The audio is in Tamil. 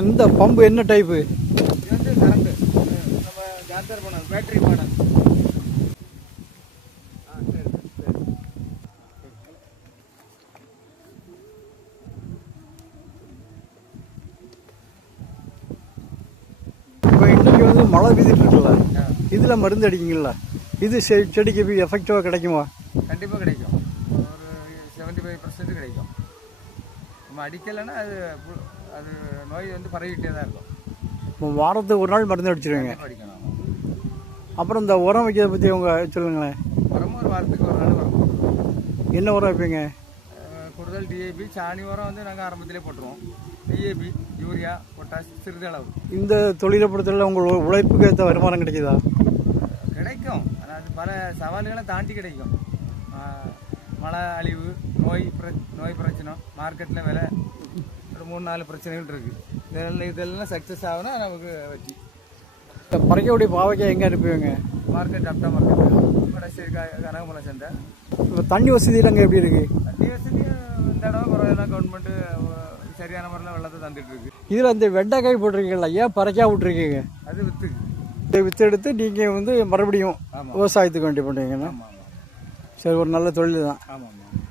இந்த பம்பு என்ன டைப்பு நம்ம பேட்டரி மாடல் ஆ சரி சரி இப்போ இன்னைக்கு வந்து மழை பெய்துட்டு இருக்குல்ல. இதில் மருந்து அடிக்கிங்களா இது செ- செடிக்கு போய் எஃபெக்டிவாக கிடைக்குமா? கண்டிப்பாக கிடைக்கும். ஒரு செவன்ட்டி ஃபைவ் பர்சன்ட் கிடைக்கும். நம்ம அடிக்கலைன்னா அது அது நோய் வந்து பரவிக்கிட்டே தான் இருக்கும். இப்போ வாரத்துக்கு ஒரு நாள் மருந்து அடிச்சிருவீங்க. அடிக்கணும் அப்புறம் இந்த உரம் வைக்கிறத பற்றி உங்க சொல்லுங்களேன். உரமும் ஒரு வாரத்துக்கு ஒரு நாள் உரம் என்ன உரம் வைப்பீங்க? கூடுதல் டிஏபி சாணி உரம் வந்து நாங்கள் ஆரம்பத்திலே போட்டுருவோம். டிஏபி யூரியா பொட்டாஷ் சிறிதளவு. இந்த தொழிலை பொறுத்தவரை உங்கள் உழைப்புக்கு ஏற்ற வருமானம் கிடைக்குதா? கிடைக்கும். ஆனால் அது பல சவால்களை தாண்டி கிடைக்கும். மழை அழிவு நோய் பிர நோய் பிரச்சனை மார்க்கெட்டில் விலை ஒரு மூணு நாலு பிரச்சனைகள் இருக்குது இதெல்லாம் இதெல்லாம் சக்ஸஸ் ஆகுனா நமக்கு வெற்றி. இந்த பறக்கக்கூடிய பாவைக்காய் எங்கே அனுப்புவீங்க? மார்க்கெட் அப்டா மார்க்கெட் கடைசி கனகமலை சந்தை. இப்போ தண்ணி வசதியெல்லாம் அங்கே எப்படி இருக்குது தண்ணி வசதி இந்த இடம் குறையெல்லாம் கவர்மெண்ட்டு சரியான முறையில் வெள்ளத்தை தந்துட்டு இருக்கு. இதில் அந்த வெண்டைக்காய் போட்டிருக்கீங்களா ஏன் பறக்காய் விட்ருக்கீங்க அது வித்துக்கு இதை வித்து எடுத்து நீங்கள் வந்து மறுபடியும் விவசாயத்துக்கு வேண்டி பண்ணுறீங்கன்னா சரி ஒரு நல்ல தொழில் தான் ஆமாம் ஆமாம்.